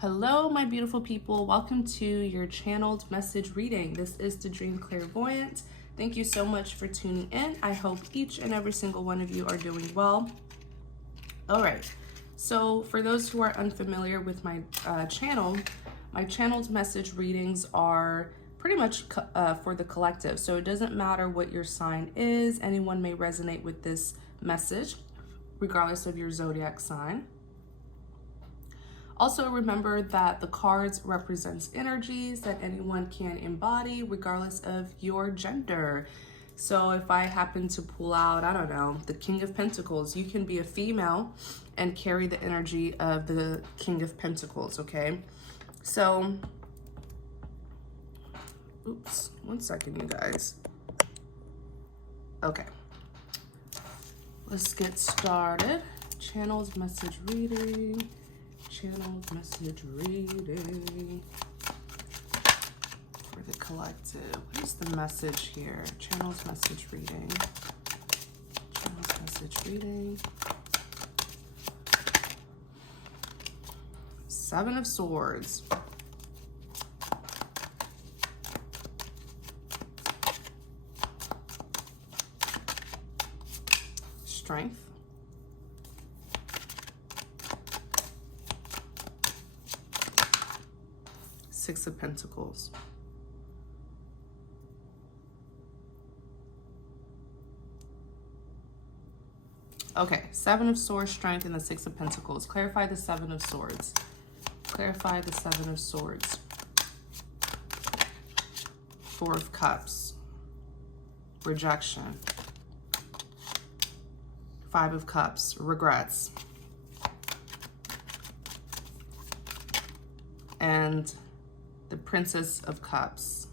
Hello, my beautiful people. Welcome to your channeled message reading. This is the Dream Clairvoyant. Thank you so much for tuning in. I hope each and every single one of you are doing well. All right. So for those who are unfamiliar with my channel, my channeled message readings are pretty much for the collective. So it doesn't matter what your sign is. Anyone may resonate with this message, regardless of your zodiac sign. Also, remember that the cards represents energies that anyone can embody regardless of your gender. So if I happen to pull out, I don't know, the King of Pentacles, you can be a female and carry the energy of the King of Pentacles, okay? So, oops, 1 second, you guys. Okay, let's get started. Channel's message reading. Channeled message reading for the collective. What is the message here? Channel's message reading. Channel's message reading. 7 of Swords. Strength. Six of Pentacles. Okay, 7 of Swords, Strength, and the 6 of Pentacles. Clarify the 7 of Swords. Clarify the 7 of Swords. 4 of Cups. Rejection. 5 of Cups. Regrets. And the Princess of Cups.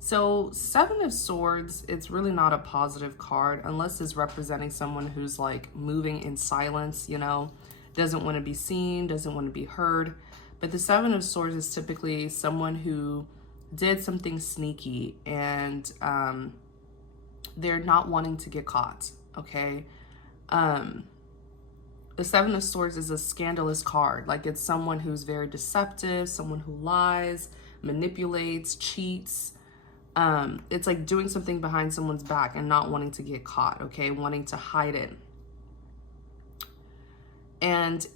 So 7 of Swords, it's really not a positive card unless it's representing someone who's like moving in silence, you know, doesn't want to be seen, doesn't want to be heard. But the 7 of Swords is typically someone who did something sneaky and they're not wanting to get caught, okay? The 7 of Swords is a scandalous card. Like, it's someone who's very deceptive, someone who lies, manipulates, cheats. It's like doing something behind someone's back and not wanting to get caught, okay? Wanting to hide it. And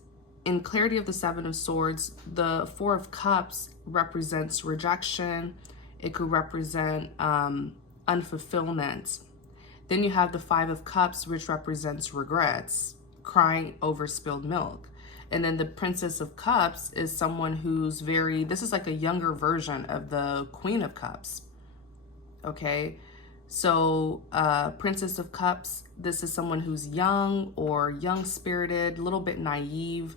in clarity of the 7 of Swords, the 4 of Cups represents rejection. It could represent unfulfillment. Then you have the 5 of Cups, which represents regrets, crying over spilled milk. And then the Princess of Cups is someone who's this is like a younger version of the Queen of Cups. Okay, so Princess of Cups, this is someone who's young or young-spirited, a little bit naive,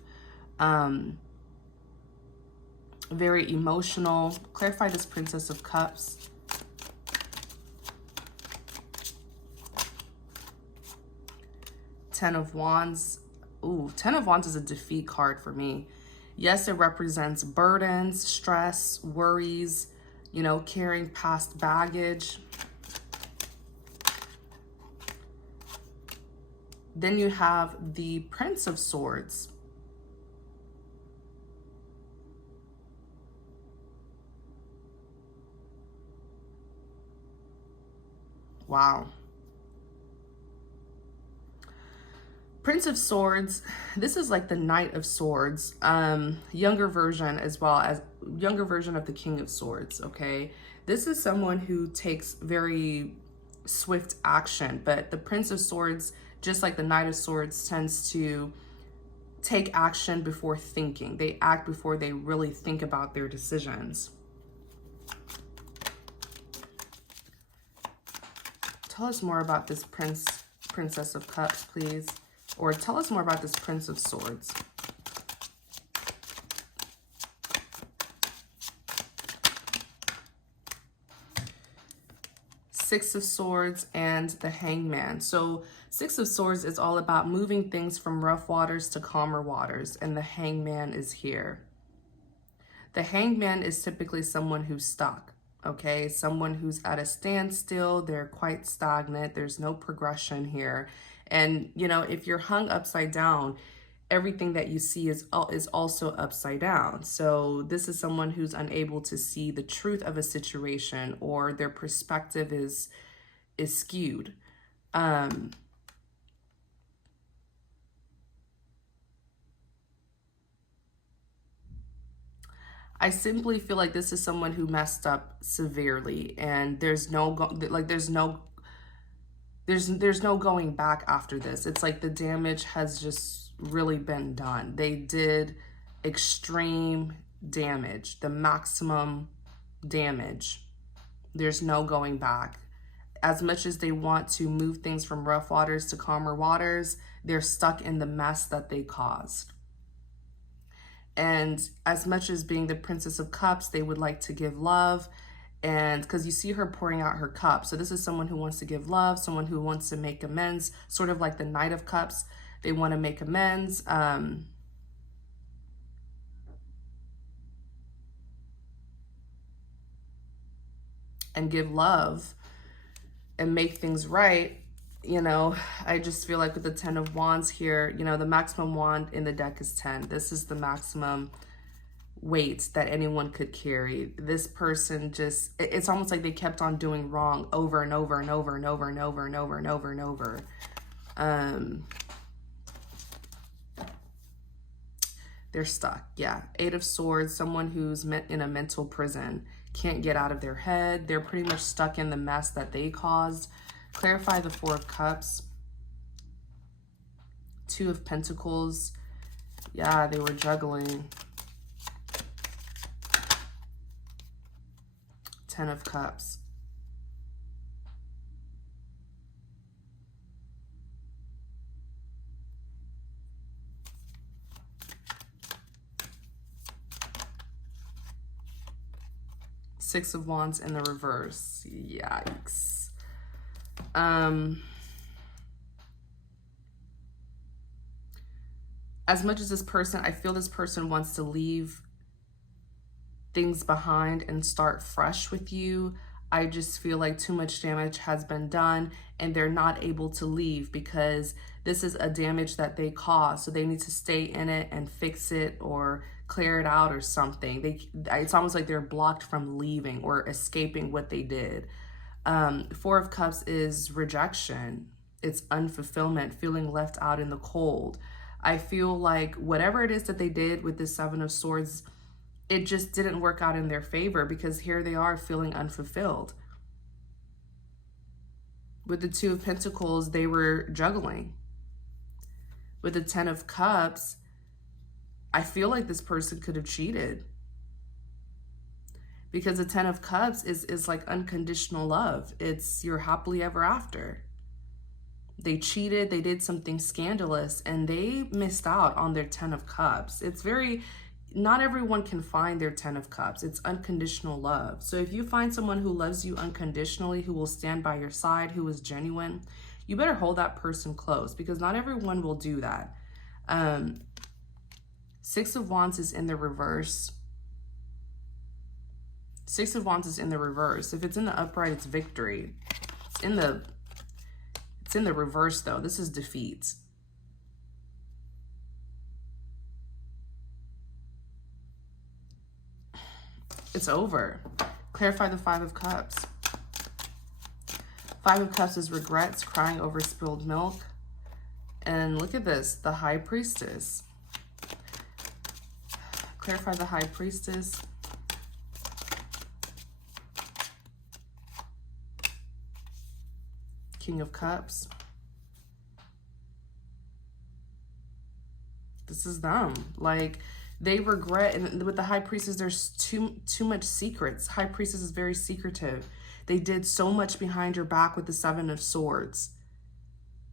very emotional. Clarify this Princess of Cups. Ten of Wands. Ooh, 10 of Wands is a defeat card for me. Yes, it represents burdens, stress, worries, you know, carrying past baggage. Then you have the Prince of Swords. Wow. Prince of Swords, this is like the Knight of Swords, younger version of the King of Swords, okay? This is someone who takes very swift action, but the Prince of Swords, just like the Knight of Swords, tends to take action before thinking. They act before they really think about their decisions. Tell us more about this Princess of Cups, please. Or tell us more about this Prince of Swords. Six of Swords and the Hangman. So 6 of Swords is all about moving things from rough waters to calmer waters, and the Hangman is here. The Hangman is typically someone who's stuck, okay? Someone who's at a standstill. They're quite stagnant. There's no progression here. And, you know, if you're hung upside down, everything that you see is also upside down. So this is someone who's unable to see the truth of a situation, or their perspective is skewed. I simply feel like this is someone who messed up severely, and there's no going back after this. It's like the damage has just really been done. They did extreme damage, the maximum damage. There's no going back. As much as they want to move things from rough waters to calmer waters, they're stuck in the mess that they caused. And as much as being the Princess of Cups, they would like to give love. And because you see her pouring out her cup. So this is someone who wants to give love, someone who wants to make amends, sort of like the Knight of Cups. They want to make amends. And give love and make things right. You know, I just feel like with the 10 of Wands here, you know, the maximum wand in the deck is 10. This is the maximum weight that anyone could carry. This person just, it's almost like they kept on doing wrong over and over and over and over and over and over and over and over. They're stuck. Yeah. 8 of Swords, someone who's in a mental prison, can't get out of their head. They're pretty much stuck in the mess that they caused. Clarify the 4 of Cups. 2 of Pentacles. Yeah, they were juggling. 10 of Cups. Six of Wands in the reverse. Yikes. As much as this person, I feel this person wants to leave things behind and start fresh with you. I just feel like too much damage has been done and they're not able to leave because this is a damage that they caused. So they need to stay in it and fix it or clear it out or something. It's almost like they're blocked from leaving or escaping what they did. 4 of Cups is rejection. It's unfulfillment, feeling left out in the cold. I feel like whatever it is that they did with the 7 of Swords, it just didn't work out in their favor because here they are feeling unfulfilled. With the 2 of Pentacles, they were juggling. With the 10 of Cups, I feel like this person could have cheated. Because the 10 of Cups is like unconditional love. It's your happily ever after. They cheated, they did something scandalous, and they missed out on their 10 of Cups. It's very, not everyone can find their 10 of Cups. It's unconditional love. So if you find someone who loves you unconditionally, who will stand by your side, who is genuine, you better hold that person close because not everyone will do that. 6 of Wands is in the reverse. 6 of Wands is in the reverse. If it's in the upright, it's victory. It's in the reverse though. This is defeat. It's over. Clarify the 5 of Cups. 5 of Cups is regrets, crying over spilled milk. And look at this, the High Priestess. Clarify the High Priestess. King of Cups. This is them. Like, they regret, and with the High Priestess, there's too much secrets. High Priestess is very secretive. They did so much behind your back with the 7 of Swords.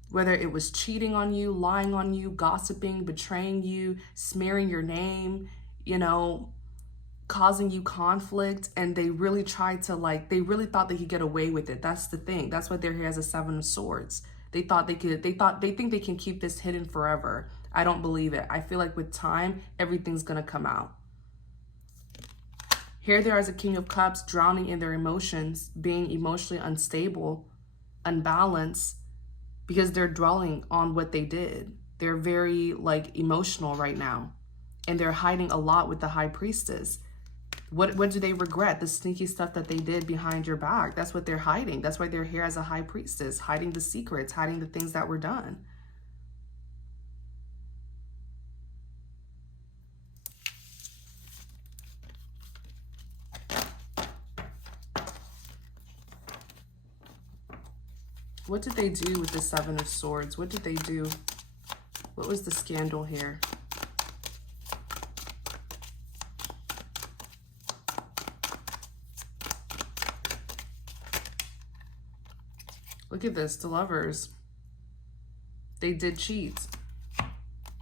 Whether it was cheating on you, lying on you, gossiping, betraying you, smearing your name, you know, causing you conflict, and they really tried to, like, they really thought they could get away with it. That's the thing. That's why they're here as a 7 of Swords. They think they can keep this hidden forever. I don't believe it. I feel like with time, everything's gonna come out. Here they are as a King of Cups, drowning in their emotions, being emotionally unstable, unbalanced, because they're dwelling on what they did. They're very like emotional right now. And they're hiding a lot with the high priestess. What do they regret? The sneaky stuff that they did behind your back. That's what they're hiding. That's why they're here as a high priestess, hiding the secrets, hiding the things that were done. What did they do with the Seven of Swords? What did they do? What was the scandal here? Look at this, the Lovers. They did cheat.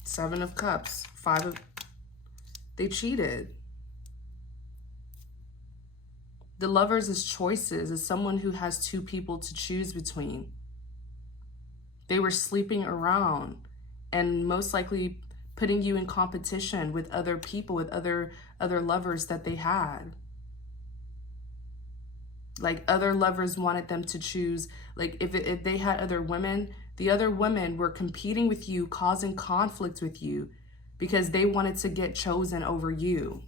Seven of Cups, they cheated. The Lovers is choices, is someone who has two people to choose between. They were sleeping around and most likely putting you in competition with other people, with other lovers that they had. Like other lovers wanted them to choose, like if they had other women, the other women were competing with you, causing conflict with you because they wanted to get chosen over you.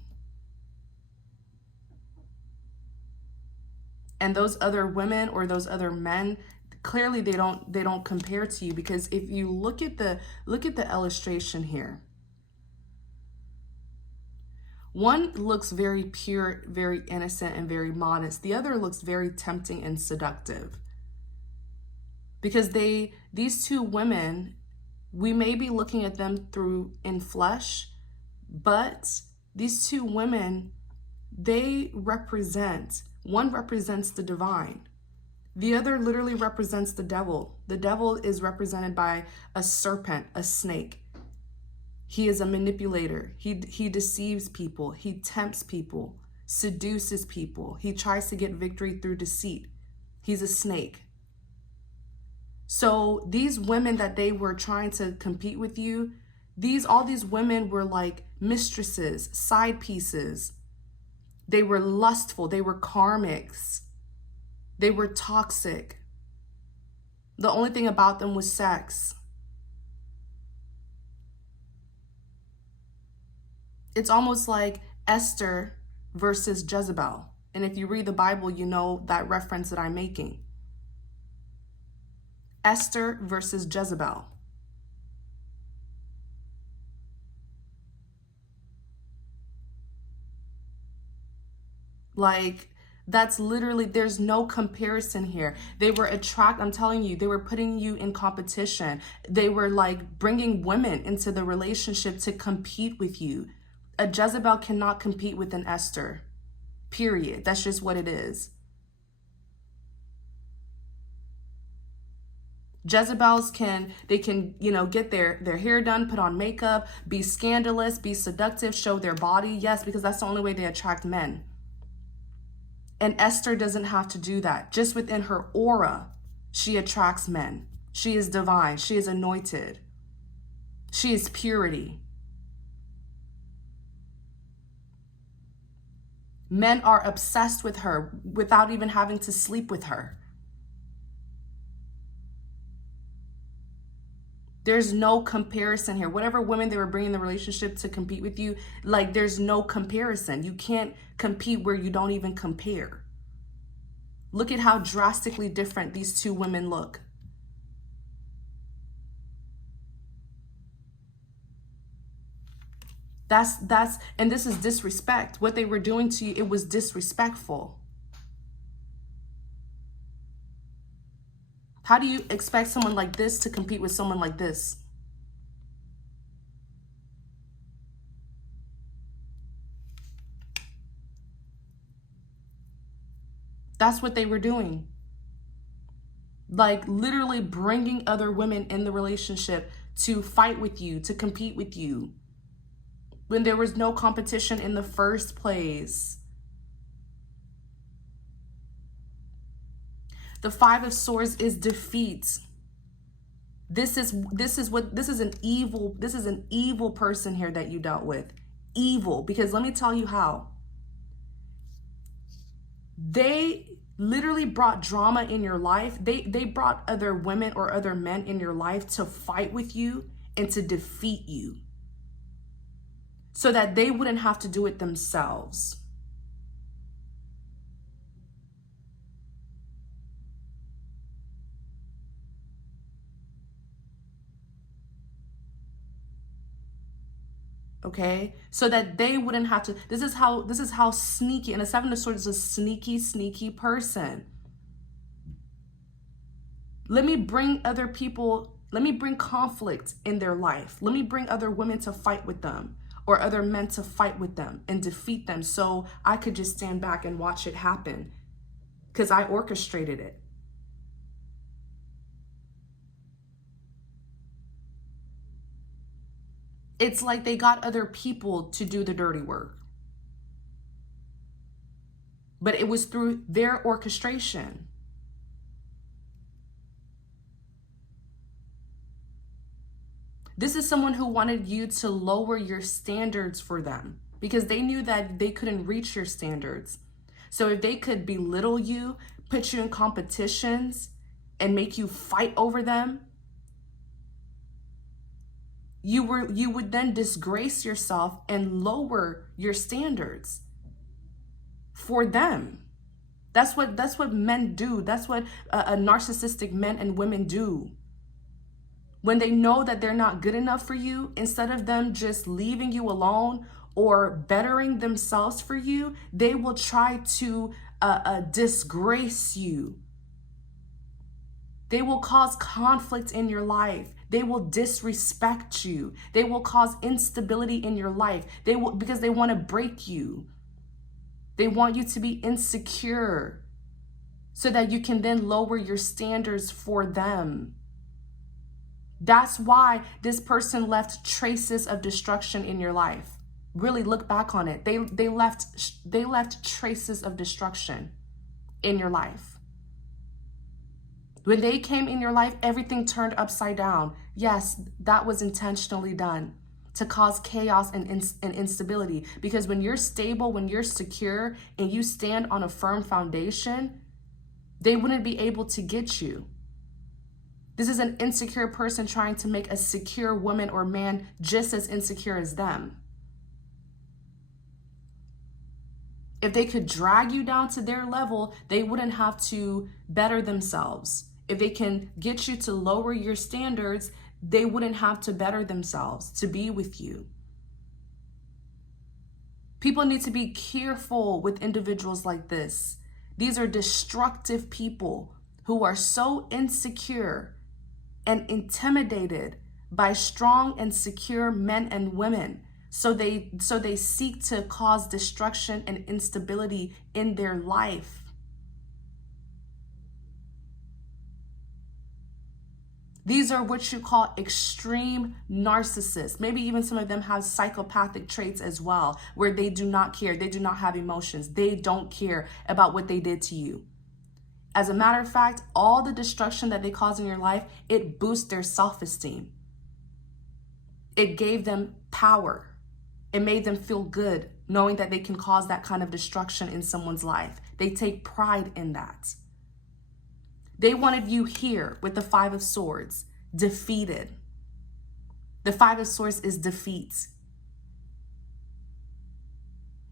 And those other women or those other men, clearly they don't compare to you, because if you look at the illustration here, one looks very pure, very innocent, and very modest. The other looks very tempting and seductive. Because these two women, we may be looking at them through in flesh, but these two women, they represent, one represents the divine. The other literally represents the devil. The devil is represented by a serpent, a snake. He is a manipulator. He deceives people. He tempts people, seduces people. He tries to get victory through deceit. He's a snake. So these women that they were trying to compete with you, all these women were like mistresses, side pieces. They were lustful. They were karmics. They were toxic. The only thing about them was sex. It's almost like Esther versus Jezebel. And if you read the Bible, you know that reference that I'm making. Esther versus Jezebel. Like, that's literally, there's no comparison here. They were I'm telling you, they were putting you in competition. They were like bringing women into the relationship to compete with you. A Jezebel cannot compete with an Esther, period. That's just what it is. Jezebels can get their hair done, put on makeup, be scandalous, be seductive, show their body. Yes, because that's the only way they attract men. And Esther doesn't have to do that. Just within her aura, she attracts men. She is divine. She is anointed. She is purity. Men are obsessed with her without even having to sleep with her. There's no comparison here. Whatever women they were bringing the relationship to compete with you, like there's no comparison. You can't compete where you don't even compare. Look at how drastically different these two women look. And this is disrespect. What they were doing to you, it was disrespectful. How do you expect someone like this to compete with someone like this? That's what they were doing. Like literally bringing other women in the relationship to fight with you, to compete with you, when there was no competition in the first place. The Five of Swords is defeat. This is an evil person here that you dealt with. Evil, because let me tell you how. They literally brought drama in your life. They brought other women or other men in your life to fight with you and to defeat you so that they wouldn't have to do it themselves. Okay, so that they wouldn't have to. This is how sneaky. And a Seven of Swords is a sneaky person. Let me bring other people. Let me bring conflict in their life. Let me bring other women to fight with them, or other men to fight with them and defeat them, so I could just stand back and watch it happen because I orchestrated it. It's like they got other people to do the dirty work. But it was through their orchestration. This is someone who wanted you to lower your standards for them because they knew that they couldn't reach your standards. So if they could belittle you, put you in competitions, and make you fight over them, you would then disgrace yourself and lower your standards for them. That's what men do. That's what a narcissistic men and women do. When they know that they're not good enough for you, instead of them just leaving you alone or bettering themselves for you, they will try to disgrace you. They will cause conflict in your life. They will disrespect you. They will cause instability in your life. Because they want to break you. They want you to be insecure so that you can then lower your standards for them. That's why this person left traces of destruction in your life. Really look back on it. They left traces of destruction in your life. When they came in your life, everything turned upside down. Yes, that was intentionally done to cause chaos and instability. Because when you're stable, when you're secure, and you stand on a firm foundation, they wouldn't be able to get you. This is an insecure person trying to make a secure woman or man just as insecure as them. If they could drag you down to their level, they wouldn't have to better themselves. If they can get you to lower your standards, they wouldn't have to better themselves to be with you. People need to be careful with individuals like this. These are destructive people who are so insecure and intimidated by strong and secure men and women. So they seek to cause destruction and instability in their life. These are what you call extreme narcissists. Maybe even some of them have psychopathic traits as well, where they do not care. They do not have emotions. They don't care about what they did to you. As a matter of fact, all the destruction that they cause in your life, it boosts their self-esteem. It gave them power. It made them feel good knowing that they can cause that kind of destruction in someone's life. They take pride in that. They wanted you here with the Five of Swords, defeated. The Five of Swords is defeat.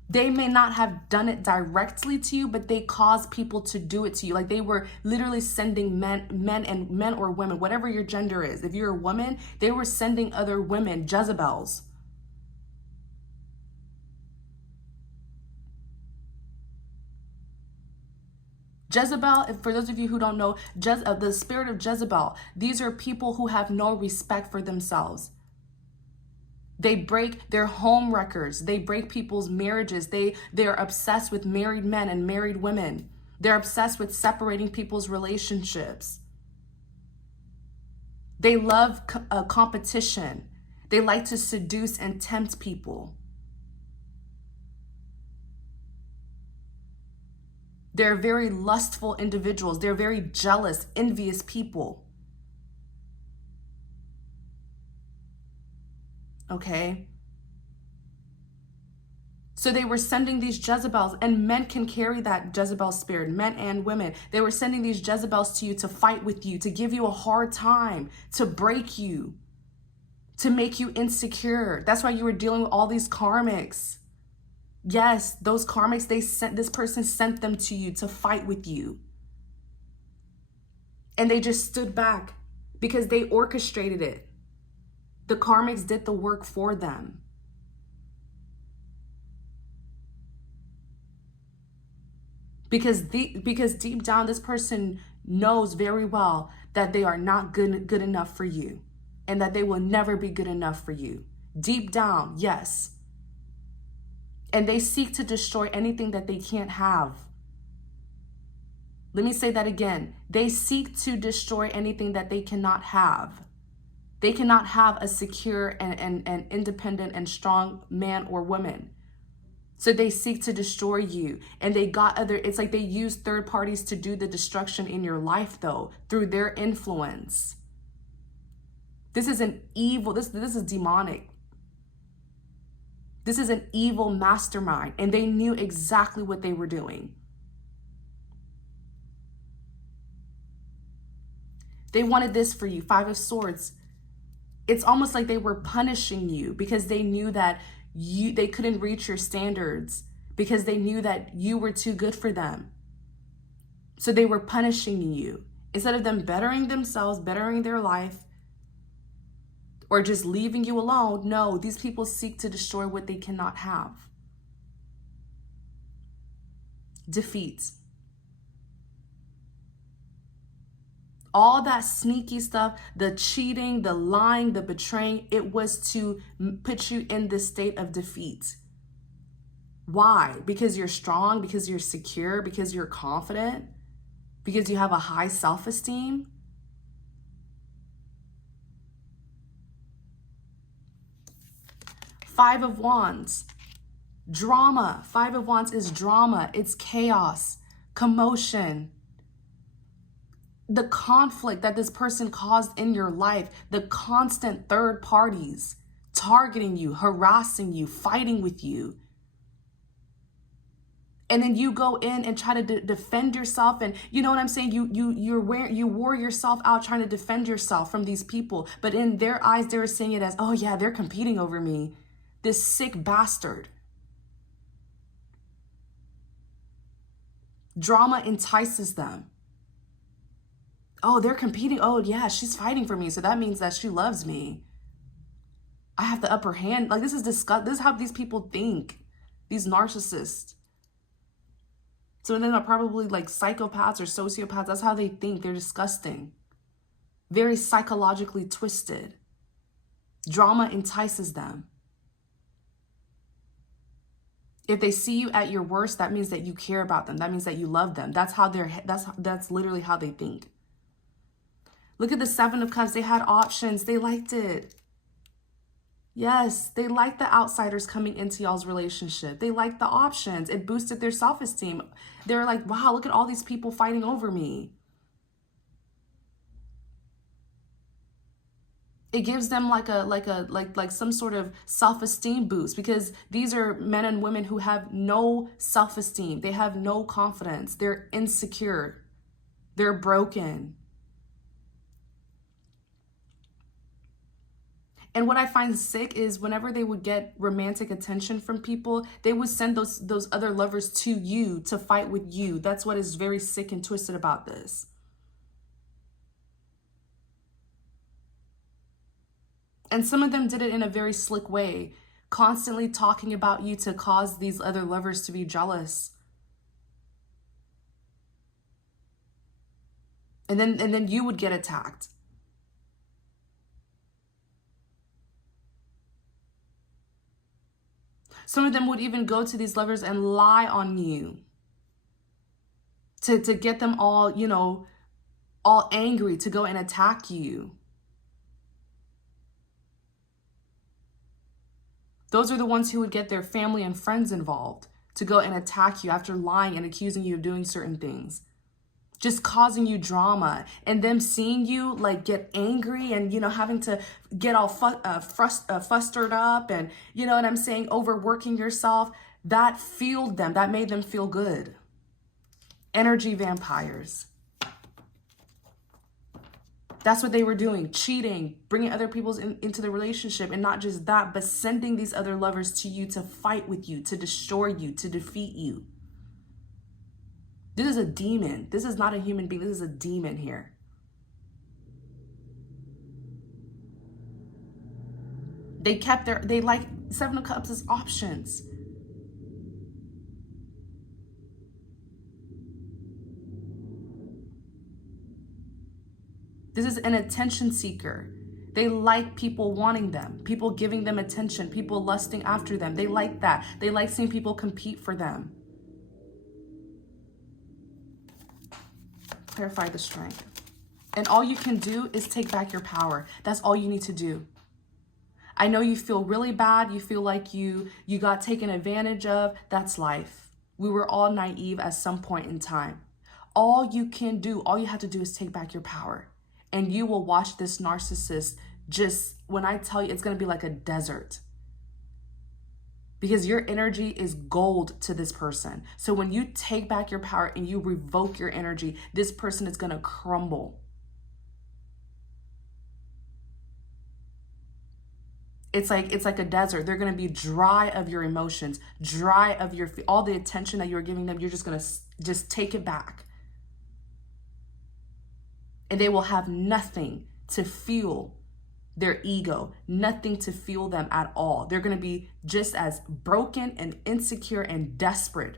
They may not have done it directly to you, but they caused people to do it to you. Like they were literally sending men or women, whatever your gender is. If you're a woman, they were sending other women, Jezebels. Jezebel, for those of you who don't know, the spirit of Jezebel, these are people who have no respect for themselves. They break their home records. They break people's marriages. They're obsessed with married men and married women. They're obsessed with separating people's relationships. They love competition. They like to seduce and tempt people. They're very lustful individuals. They're very jealous, envious people. Okay? So they were sending these Jezebels, and men can carry that Jezebel spirit, men and women. They were sending these Jezebels to you to fight with you, to give you a hard time, to break you, to make you insecure. That's why you were dealing with all these karmics. Yes, those karmics, this person sent them to you to fight with you. And they just stood back because they orchestrated it. The karmics did the work for them. Because deep down, this person knows very well that they are not good enough for you, and that they will never be good enough for you. Deep down, yes. And they seek to destroy anything that they can't have. Let me say that again. They seek to destroy anything that they cannot have. They cannot have a secure and independent and strong man or woman. So they seek to destroy you. And it's like they use third parties to do the destruction in your life, though, through their influence. This is an evil, this is demonic. This is an evil mastermind, and they knew exactly what they were doing. They wanted this for you, 5 of Swords. It's almost like they were punishing you because they knew that they couldn't reach your standards, because they knew that you were too good for them. So they were punishing you. Instead of them bettering themselves, bettering their life, or just leaving you alone, no, these people seek to destroy what they cannot have. Defeat. All that sneaky stuff, the cheating, the lying, the betraying, it was to put you in this state of defeat. Why? Because you're strong, because you're secure, because you're confident, because you have a high self-esteem. Five of Wands. Drama. 5 of Wands is drama. It's chaos, commotion. The conflict that this person caused in your life, the constant third parties targeting you, harassing you, fighting with you. And then you go in and try to defend yourself, and you know what I'm saying? You wore yourself out trying to defend yourself from these people, but in their eyes, they were seeing it as, oh yeah, they're competing over me. This sick bastard. Drama entices them. Oh, they're competing. Oh yeah, she's fighting for me, so that means that she loves me. I have the upper hand. Like, this is disgusting. This is how these people think. These narcissists. So then they're probably like psychopaths or sociopaths. That's how they think. They're disgusting. Very psychologically twisted. Drama entices them. If they see you at your worst, that means that you care about them. That means that you love them. That's literally how they think. Look at the 7 of Cups. They had options. They liked it. Yes, they liked the outsiders coming into y'all's relationship. They liked the options. It boosted their self-esteem. They were like, wow, look at all these people fighting over me. It gives them like some sort of self-esteem boost, because these are men and women who have no self-esteem. They have no confidence. They're insecure. They're broken. And what I find sick is whenever they would get romantic attention from people, they would send those other lovers to you to fight with you. That's what is very sick and twisted about this. And some of them did it in a very slick way, constantly talking about you to cause these other lovers to be jealous. And then you would get attacked. Some of them would even go to these lovers and lie on you to get them all, all angry, to go and attack you. Those are the ones who would get their family and friends involved to go and attack you after lying and accusing you of doing certain things. Just causing you drama, and them seeing you like get angry and, having to get all flustered up and, you know what I'm saying, overworking yourself. That fueled them. That made them feel good. Energy vampires. That's what they were doing, cheating, bringing other people into the relationship. And not just that, but sending these other lovers to you to fight with you, to destroy you, to defeat you. This is a demon. This is not a human being. This is a demon here. They like Seven of Cups as options. This is an attention seeker. They like people wanting them, people giving them attention, people lusting after them. They like that. They like seeing people compete for them. Clarify the strength. And all you can do is take back your power. That's all you need to do. I know you feel really bad. You feel like you got taken advantage of. That's life. We were all naive at some point in time. All you can do, all you have to do is take back your power. And you will watch this narcissist just, when I tell you, it's going to be like a desert. Because your energy is gold to this person. So when you take back your power and you revoke your energy, this person is going to crumble. It's like a desert. They're going to be dry of your emotions, dry of all the attention that you're giving them. You're just going to just take it back. And they will have nothing to fuel their ego, nothing to fuel them at all. They're going to be just as broken and insecure and desperate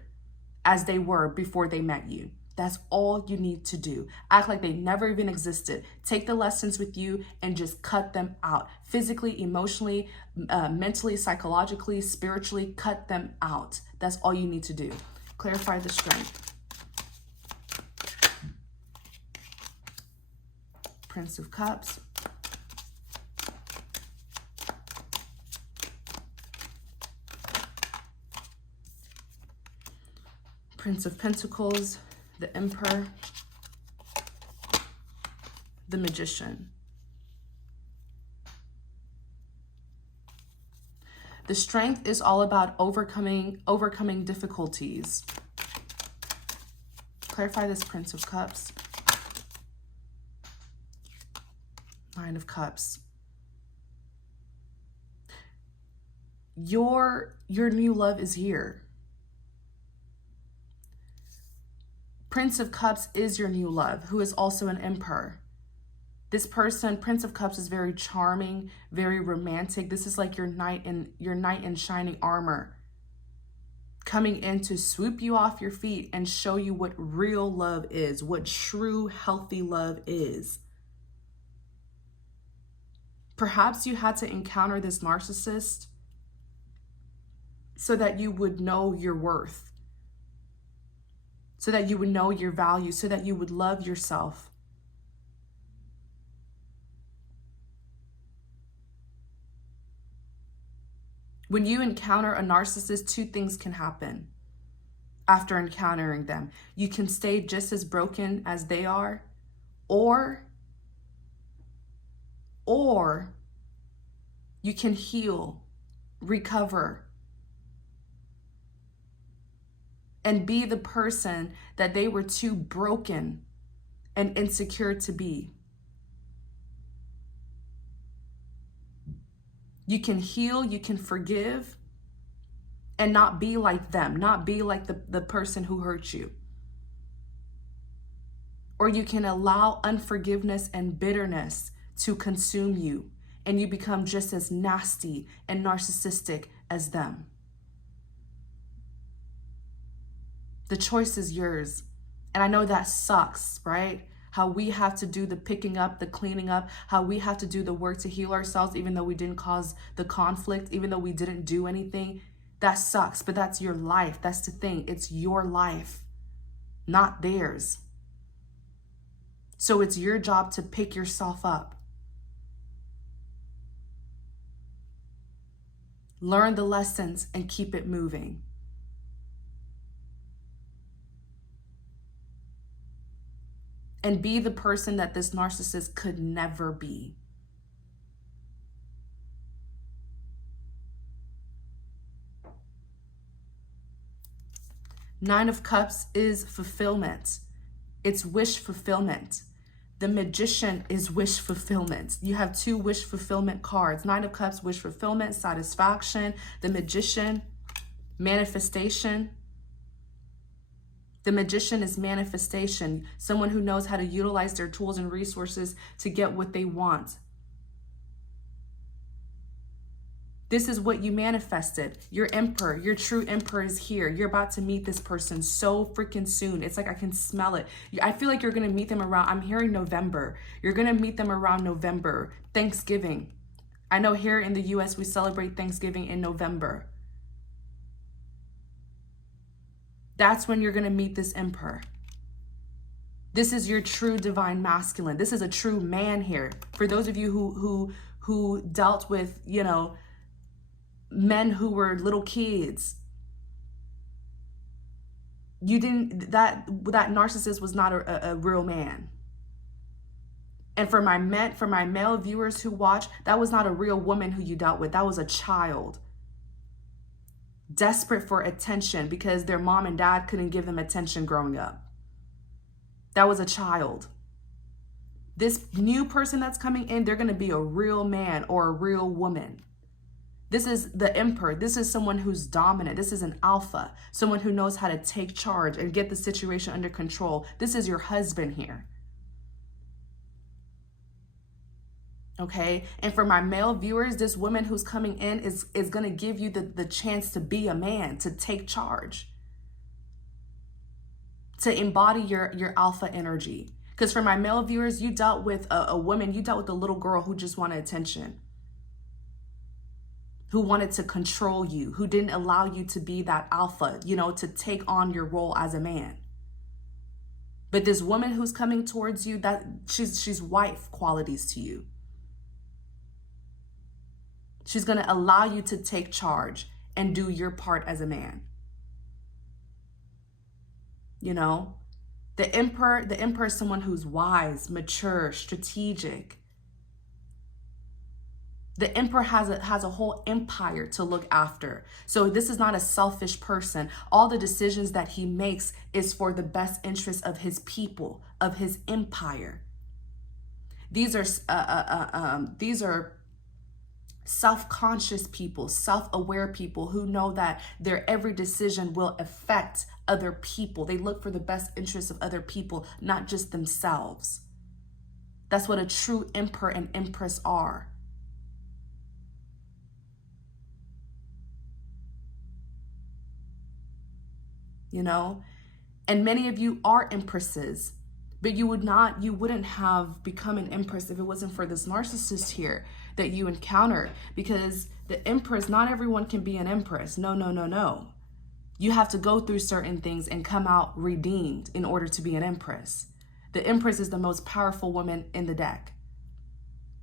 as they were before they met you. That's all you need to do. Act like they never even existed. Take the lessons with you and just cut them out. Physically, emotionally, mentally, psychologically, spiritually, cut them out. That's all you need to do. Clarify the strength. Prince of Cups. Prince of Pentacles, the Emperor, the Magician. The strength is all about overcoming difficulties. Clarify this Prince of Cups. Nine of Cups. Your new love is here. Prince of Cups is your new love, who is also an emperor. This person, Prince of Cups, is very charming, very romantic. This is like your knight in shining armor, coming in to swoop you off your feet and show you what real love is, what true healthy love is. Perhaps you had to encounter this narcissist so that you would know your worth, so that you would know your value, so that you would love yourself. When you encounter a narcissist, two things can happen after encountering them. You can stay just as broken as they are, or you can heal, recover, and be the person that they were too broken and insecure to be. You can heal, you can forgive, and not be like them, not be like the person who hurt you. Or you can allow unforgiveness and bitterness to consume you, and you become just as nasty and narcissistic as them. The choice is yours. And I know that sucks, right? How we have to do the picking up, the cleaning up, how we have to do the work to heal ourselves, even though we didn't cause the conflict, even though we didn't do anything. That sucks, but that's your life. That's the thing. It's your life, not theirs. So it's your job to pick yourself up. Learn the lessons and keep it moving. And be the person that this narcissist could never be. Nine of Cups is fulfillment. It's wish fulfillment. The Magician is wish fulfillment. You have 2 wish fulfillment cards. 9 of Cups, wish fulfillment, satisfaction. The Magician, manifestation. The Magician is manifestation. Someone who knows how to utilize their tools and resources to get what they want. This is what you manifested. Your Emperor, your true Emperor is here. You're about to meet this person so freaking soon. It's like I can smell it. I feel like you're going to meet them around, I'm hearing November. You're going to meet them around November, Thanksgiving. I know here in the US, we celebrate Thanksgiving in November. That's when you're going to meet this Emperor. This is your true divine masculine. This is a true man here. For those of you who dealt with, you know, men who were little kids, you didn't, that narcissist was not a real man. And for my male viewers who watch, that was not a real woman who you dealt with. That was a child, desperate for attention because their mom and dad couldn't give them attention growing up. That was a child. This new person that's coming in, they're going to be a real man or a real woman. This is the Emperor. This is someone who's dominant. This is an alpha, someone who knows how to take charge and get the situation under control. This is your husband here. Okay. And for my male viewers, this woman who's coming in is going to give you the chance to be a man, to take charge, to embody your alpha energy. Because for my male viewers, you dealt with a woman, you dealt with a little girl who just wanted attention, who wanted to control you, who didn't allow you to be that alpha, you know, to take on your role as a man. But this woman who's coming towards you, that she's wife qualities to you. She's going to allow you to take charge and do your part as a man. You know, the Emperor is someone who's wise, mature, strategic. The Emperor has a whole empire to look after. So this is not a selfish person. All the decisions that he makes is for the best interest of his people, of his empire. These are self-conscious people, self-aware people who know that their every decision will affect other people. They look for the best interests of other people, not just themselves. That's what a true Emperor and Empress are. You know, and many of you are empresses, but you wouldn't have become an empress if it wasn't for this narcissist here that you encounter. Because the empress, not everyone can be an empress. No. You have to go through certain things and come out redeemed in order to be an empress. The empress is the most powerful woman in the deck.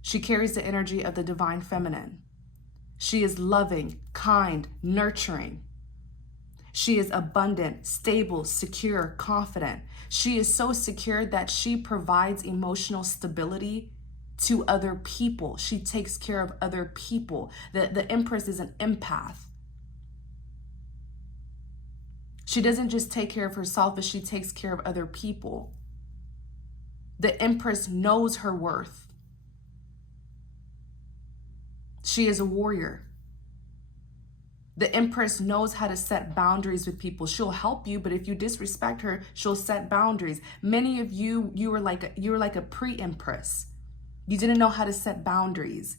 She carries the energy of the divine feminine. She is loving, kind, nurturing. She is abundant, stable, secure, confident. She is so secure that she provides emotional stability to other people. She takes care of other people. The Empress is an empath. She doesn't just take care of herself, but she takes care of other people. The Empress knows her worth. She is a warrior. The Empress knows how to set boundaries with people. She'll help you, but if you disrespect her, she'll set boundaries. Many of you were like a pre-Empress. You didn't know how to set boundaries.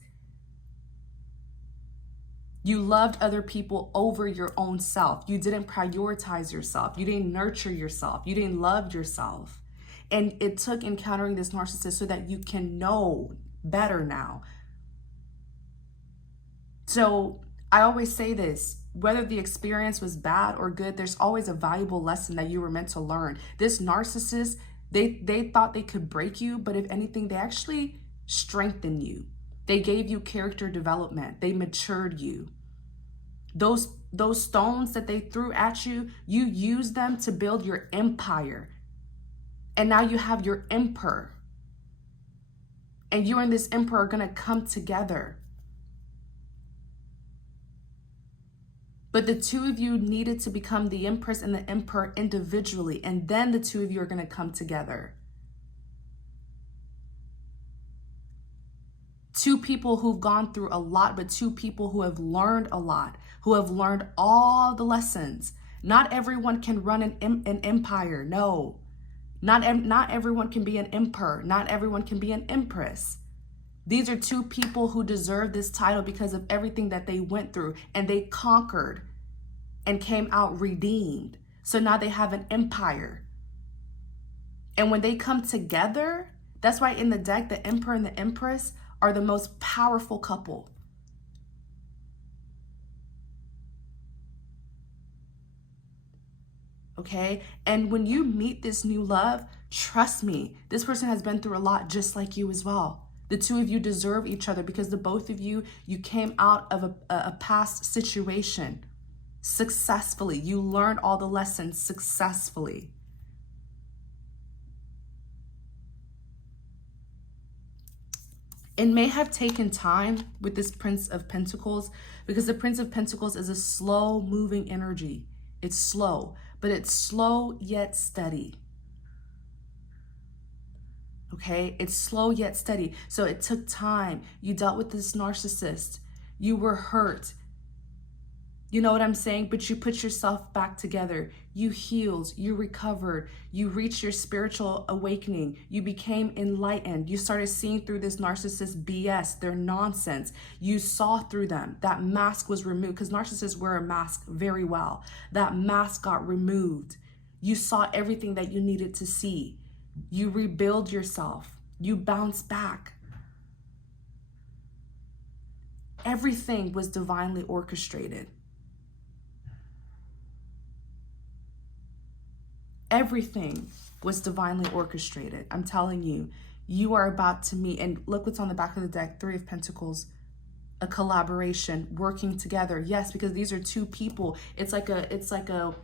You loved other people over your own self. You didn't prioritize yourself. You didn't nurture yourself. You didn't love yourself. And it took encountering this narcissist so that you can know better now. So I always say this, whether the experience was bad or good, there's always a valuable lesson that you were meant to learn. This narcissist, they thought they could break you, but if anything, they actually strengthened you. They gave you character development. They matured you. Those stones that they threw at you, you used them to build your empire. And now you have your emperor. And you and this emperor are going to come together. But the two of you needed to become the empress and the emperor individually. And then the two of you are going to come together. Two people who've gone through a lot, but two people who have learned a lot, who have learned all the lessons. Not everyone can run an empire. No, not everyone can be an emperor. Not everyone can be an empress. These are two people who deserve this title because of everything that they went through, and they conquered and came out redeemed. So now they have an empire. And when they come together, that's why in the deck, the emperor and the empress are the most powerful couple. Okay? And when you meet this new love, trust me, this person has been through a lot just like you as well. The two of you deserve each other because the both of you came out of a past situation successfully. You learned all the lessons successfully. It may have taken time with this Prince of Pentacles because the Prince of Pentacles is a slow moving energy. It's slow, but it's slow yet steady. Okay, it's slow yet steady. So it took time. You dealt with this narcissist. You were hurt. You know what I'm saying? But you put yourself back together. You healed. You recovered. You reached your spiritual awakening. You became enlightened. You started seeing through this narcissist BS, their nonsense. You saw through them. That mask was removed because narcissists wear a mask very well. That mask got removed. You saw everything that you needed to see. You rebuild yourself. You bounce back. Everything was divinely orchestrated. Everything was divinely orchestrated. I'm telling you, you are about to meet, and look what's on the back of the deck, Three of Pentacles, a collaboration, working together. Yes, because these are two people. It's like a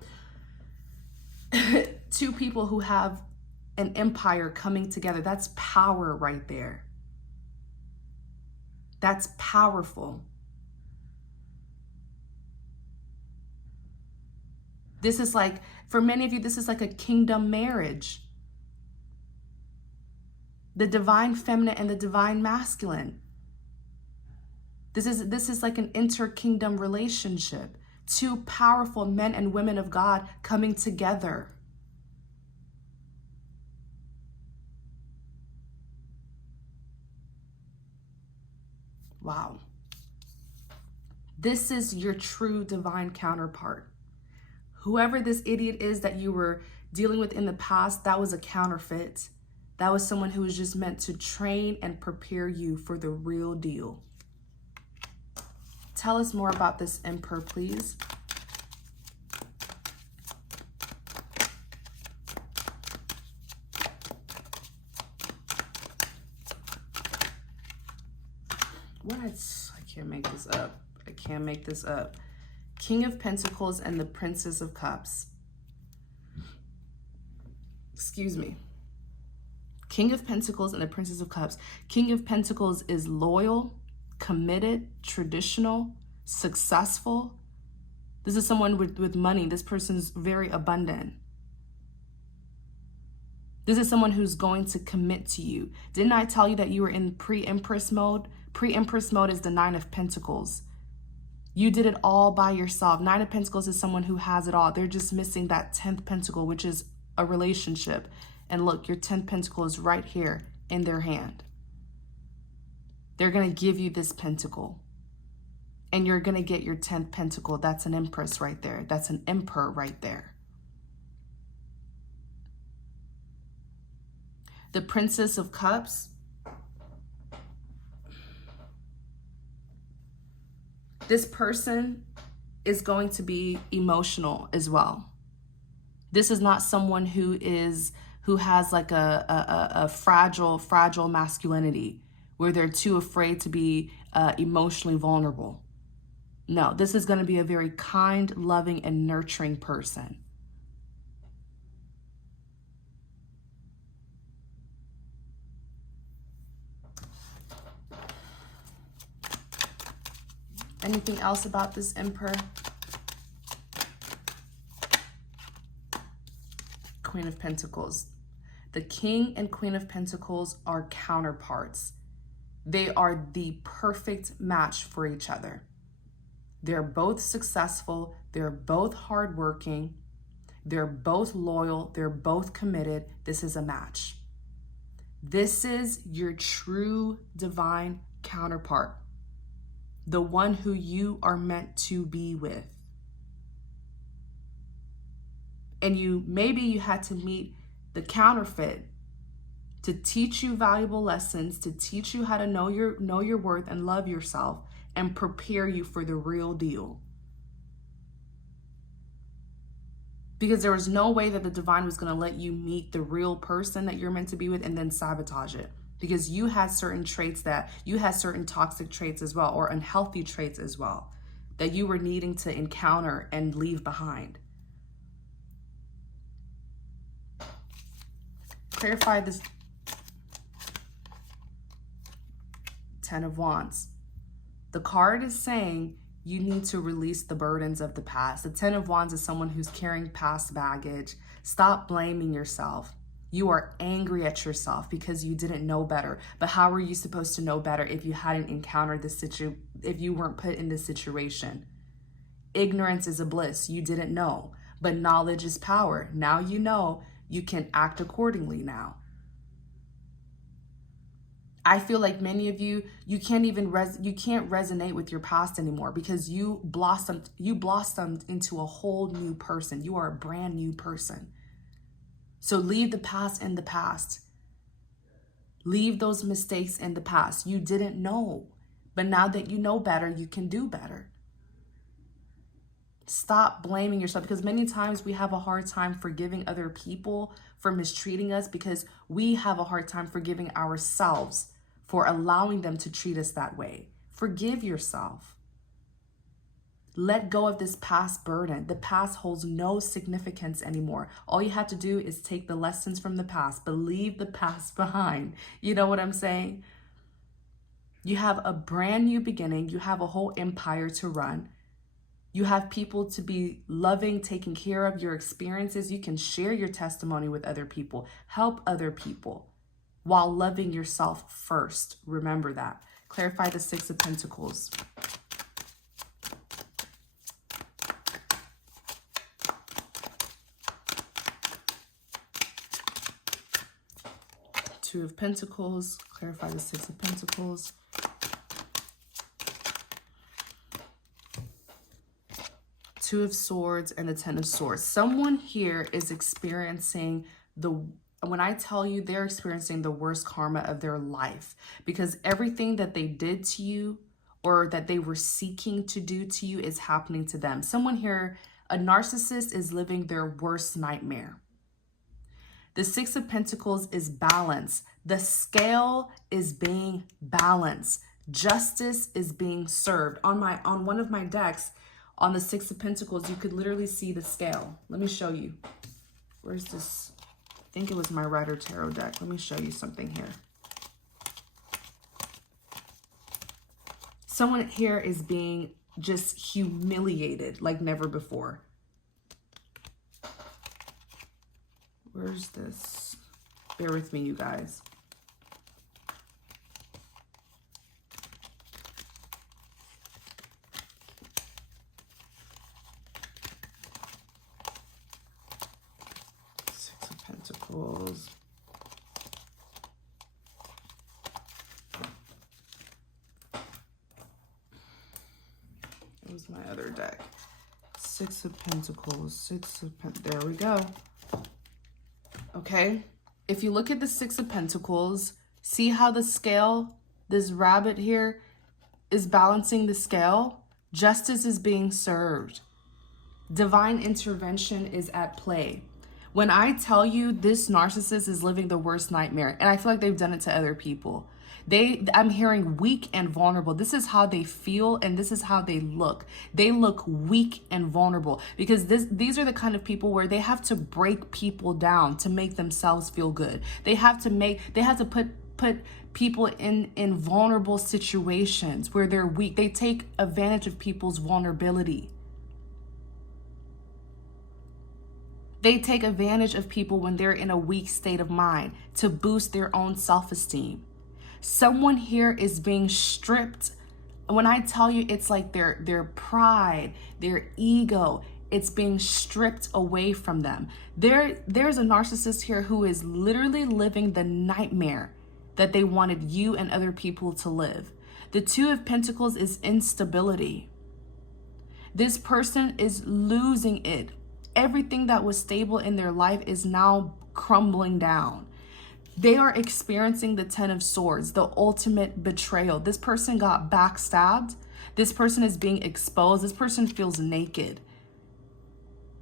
two people who have an empire coming together. That's power right there. That's powerful. This is like, for many of you, this is like a kingdom marriage. The divine feminine and the divine masculine. This is like an inter-kingdom relationship. Two powerful men and women of God coming together. Wow. This is your true divine counterpart. Whoever this idiot is that you were dealing with in the past, that was a counterfeit. That was someone who was just meant to train and prepare you for the real deal. Tell us more about this Emperor, please. What? I can't make this up. I can't make this up. King of Pentacles and the Princess of Cups. Excuse me. King of Pentacles and the Princess of Cups. King of Pentacles is loyal, committed, traditional, successful. This is someone with money. This person's very abundant. This is someone who's going to commit to you. Didn't I tell you that you were in pre-Empress mode? Pre-Empress mode is the Nine of Pentacles. You did it all by yourself. Nine of Pentacles is someone who has it all. They're just missing that 10th pentacle, which is a relationship. And look, your 10th pentacle is right here in their hand. They're going to give you this pentacle. And you're going to get your 10th pentacle. That's an empress right there. That's an emperor right there. The Princess of Cups. This person is going to be emotional as well. This is not someone who has like a fragile masculinity where they're too afraid to be emotionally vulnerable. No, this is going to be a very kind, loving, and nurturing person. Anything else about this Emperor? Queen of Pentacles. The King and Queen of Pentacles are counterparts. They are the perfect match for each other. They're both successful. They're both hardworking. They're both loyal. They're both committed. This is a match. This is your true divine counterpart, the one who you are meant to be with. And maybe you had to meet the counterfeit to teach you valuable lessons, to teach you how to know your worth and love yourself, and prepare you for the real deal. Because there was no way that the divine was going to let you meet the real person that you're meant to be with and then sabotage it. Because you had certain toxic traits as well, or unhealthy traits as well, that you were needing to encounter and leave behind. Clarify this. 10 of Wands. The card is saying you need to release the burdens of the past. The 10 of Wands is someone who's carrying past baggage. Stop blaming yourself. You are angry at yourself because you didn't know better. But how were you supposed to know better if you hadn't encountered this if you weren't put in this situation? Ignorance is a bliss. You didn't know. But knowledge is power. Now you know, you can act accordingly now. I feel like many of you can't resonate with your past anymore because you blossomed into a whole new person. You are a brand new person. So leave the past in the past. Leave those mistakes in the past. You didn't know, but now that you know better, you can do better. Stop blaming yourself, because many times we have a hard time forgiving other people for mistreating us because we have a hard time forgiving ourselves for allowing them to treat us that way. Forgive yourself. Let go of this past burden. The past holds no significance anymore. All you have to do is take the lessons from the past, but leave the past behind. You know what I'm saying? You have a brand new beginning. You have a whole empire to run. You have people to be loving, taking care of your experiences. You can share your testimony with other people, help other people, while loving yourself first. Remember that. Clarify the 6 of Pentacles. Two of Pentacles. Clarify the 6 of Pentacles. Two of Swords and the 10 of Swords. Someone here is experiencing when I tell you, they're experiencing the worst karma of their life, because everything that they did to you or that they were seeking to do to you is happening to them. Someone here, a narcissist, is living their worst nightmare. The 6 of Pentacles is balance. The scale is being balanced. Justice is being served. On one of my decks, on the 6 of Pentacles, you could literally see the scale. Let me show you. Where's this? I think it was my Rider Tarot deck. Let me show you something here. Someone here is being just humiliated like never before. Where's this? Bear with me, you guys. Pentacles. It was my other deck. 6 of Pentacles. There we go. Okay. If you look at the 6 of Pentacles, see how the scale, this rabbit here, is balancing the scale? Justice is being served. Divine intervention is at play. When I tell you this narcissist is living the worst nightmare, and I feel like they've done it to other people. I'm hearing weak and vulnerable. This is how they feel, and this is how they look. They look weak and vulnerable because these are the kind of people where they have to break people down to make themselves feel good. They have to put people in vulnerable situations where they're weak. They take advantage of people's vulnerability. They take advantage of people when they're in a weak state of mind to boost their own self-esteem. Someone here is being stripped. When I tell you, it's like their pride, their ego, it's being stripped away from them. There's a narcissist here who is literally living the nightmare that they wanted you and other people to live. The Two of Pentacles is instability. This person is losing it. Everything that was stable in their life is now crumbling down. They are experiencing the Ten of Swords, the ultimate betrayal. This person got backstabbed. This person is being exposed. This person feels naked.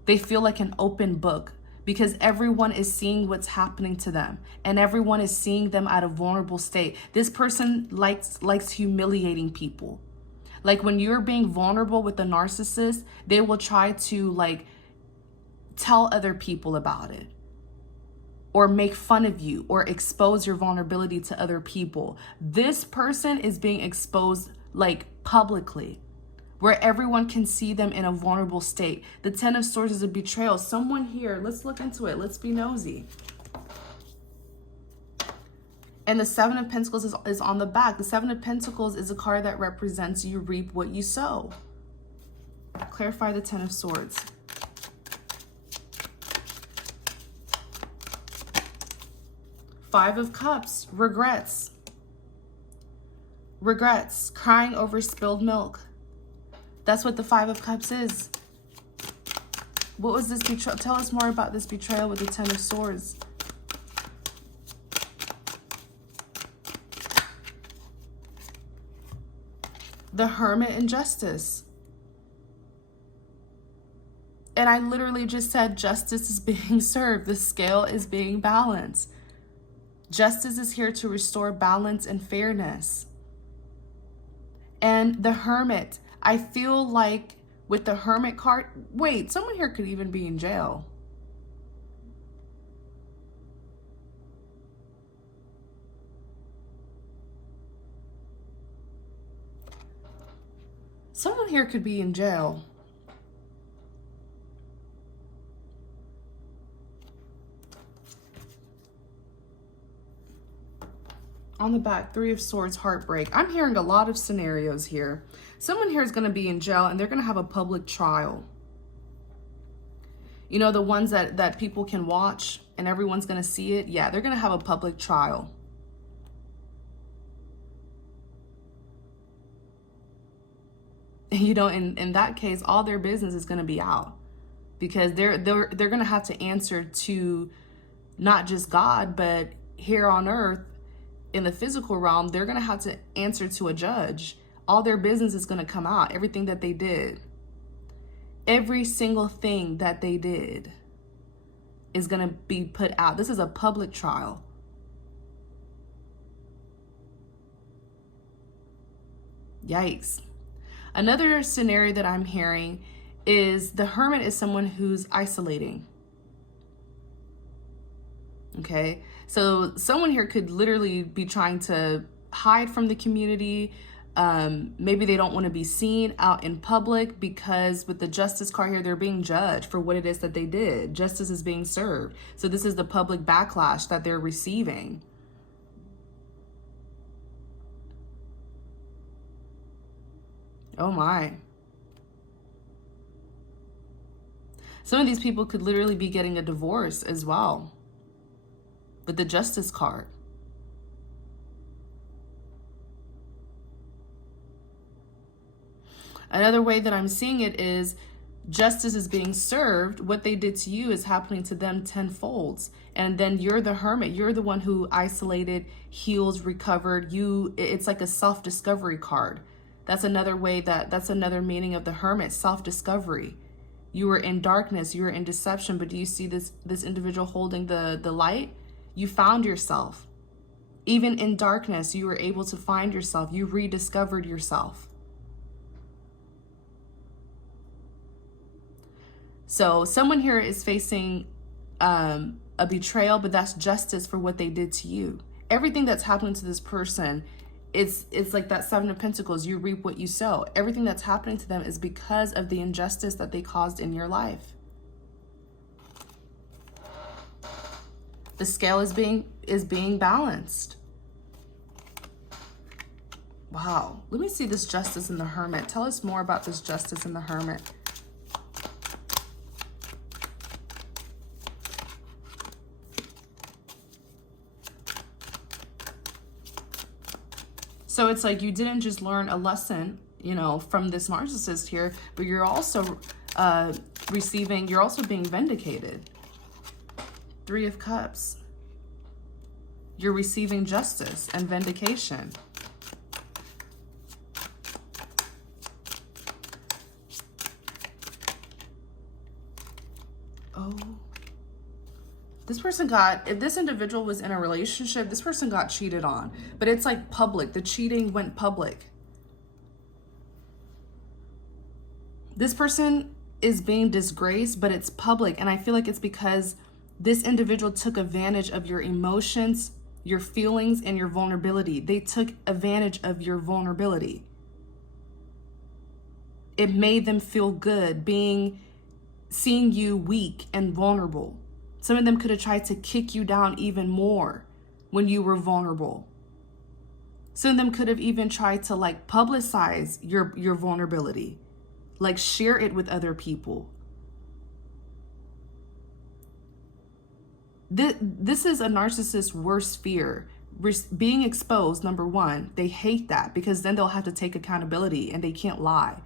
They feel like an open book because everyone is seeing what's happening to them and everyone is seeing them at a vulnerable state. This person likes humiliating people. Like when you're being vulnerable with a narcissist, they will try to like tell other people about it, or make fun of you, or expose your vulnerability to other people. This person is being exposed like publicly, where everyone can see them in a vulnerable state. The Ten of Swords is a betrayal. Someone here, let's look into it. Let's be nosy. And the Seven of Pentacles is on the back. The Seven of Pentacles is a card that represents you reap what you sow. Clarify the Ten of Swords. Five of Cups, regrets. Regrets, crying over spilled milk. That's what the Five of Cups is. What was this betrayal? Tell us more about this betrayal with the Ten of Swords. The Hermit and Justice. And I literally just said justice is being served. The scale is being balanced. Justice is here to restore balance and fairness. And the Hermit, I feel like with the Hermit card, wait, someone here could even be in jail. Someone here could be in jail. On the back, Three of Swords, heartbreak. I'm hearing a lot of scenarios here. Someone here is going to be in jail and they're going to have a public trial. You know, the ones that people can watch and everyone's going to see it. Yeah, they're going to have a public trial. You know, in that case, all their business is going to be out because they're going to have to answer to not just God, but here on earth, in the physical realm, they're going to have to answer to a judge. All their business is going to come out. Everything that they did. Every single thing that they did is going to be put out. This is a public trial. Yikes. Another scenario that I'm hearing is the Hermit is someone who's isolating. Okay, so someone here could literally be trying to hide from the community. Maybe they don't want to be seen out in public because with the Justice card here, they're being judged for what it is that they did. Justice is being served. So this is the public backlash that they're receiving. Oh my. Some of these people could literally be getting a divorce as well with the Justice card. Another way that I'm seeing it is justice is being served. What they did to you is happening to them tenfold. And then you're the Hermit. You're the one who isolated, heals, recovered. It's like a self-discovery card. That's another way that's another meaning of the Hermit, self-discovery. You were in darkness, you were in deception, but do you see this individual holding the light? You found yourself. Even in darkness, you were able to find yourself. You rediscovered yourself. So someone here is facing a betrayal, but that's justice for what they did to you. Everything that's happening to this person, it's like that Seven of Pentacles. You reap what you sow. Everything that's happening to them is because of the injustice that they caused in your life. The scale is being balanced. Wow. Let me see this Justice and the Hermit. Tell us more about this Justice and the Hermit. So it's like you didn't just learn a lesson, you know, from this narcissist here, but you're also you're also being vindicated. 3 of Cups. You're receiving justice and vindication. Oh. This person got, if this individual was in a relationship, this person got cheated on. But it's like public. The cheating went public. This person is being disgraced, but it's public. And I feel like it's because this individual took advantage of your emotions, your feelings, and your vulnerability. They took advantage of your vulnerability. It made them feel good seeing you weak and vulnerable. Some of them could have tried to kick you down even more when you were vulnerable. Some of them could have even tried to like publicize your vulnerability, like share it with other people. This is a narcissist's worst fear. Being exposed, number one, they hate that because then they'll have to take accountability and they can't lie.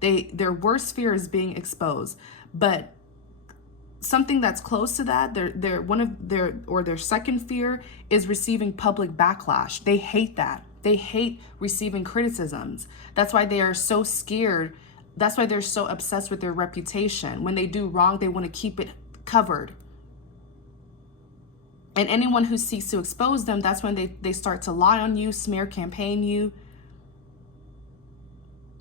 Their worst fear is being exposed. But something that's close to that, their second fear is receiving public backlash. They hate that. They hate receiving criticisms. That's why they are so scared. That's why they're so obsessed with their reputation. When they do wrong, they want to keep it covered. And anyone who seeks to expose them, that's when they start to lie on you, smear campaign you.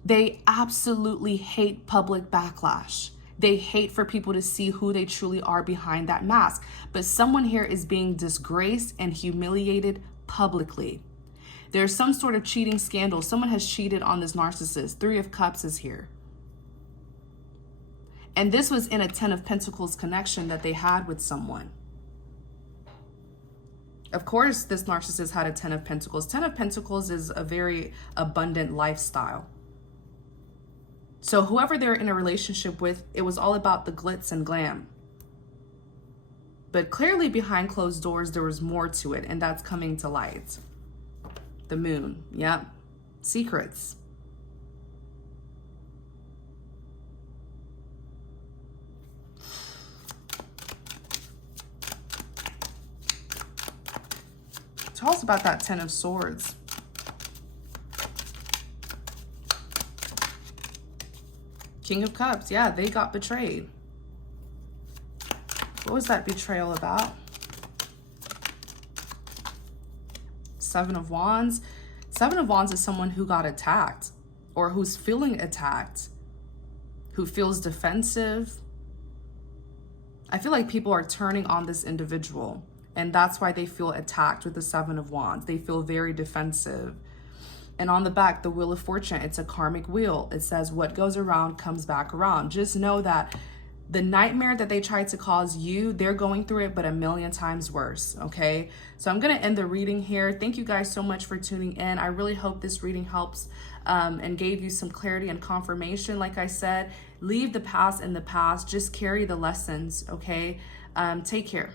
They absolutely hate public backlash. They hate for people to see who they truly are behind that mask. But someone here is being disgraced and humiliated publicly. There's some sort of cheating scandal. Someone has cheated on this narcissist. 3 of Cups is here. And this was in a 10 of Pentacles connection that they had with someone. Of course, this narcissist had a 10 of Pentacles. 10 of Pentacles is a very abundant lifestyle. So whoever they're in a relationship with, it was all about the glitz and glam. But clearly behind closed doors, there was more to it, and that's coming to light. The Moon, yep. Secrets. Tell us about that 10 of Swords. King of Cups, yeah, they got betrayed. What was that betrayal about? 7 of Wands. 7 of Wands is someone who got attacked or who's feeling attacked, who feels defensive. I feel like people are turning on this individual, and that's why they feel attacked with the 7 of Wands. They feel very defensive. And on the back, the Wheel of Fortune, it's a karmic wheel. It says what goes around comes back around. Just know that the nightmare that they tried to cause you, they're going through it, but a million times worse, okay? So I'm going to end the reading here. Thank you guys so much for tuning in. I really hope this reading helps and gave you some clarity and confirmation. Like I said, leave the past in the past. Just carry the lessons, okay? Take care.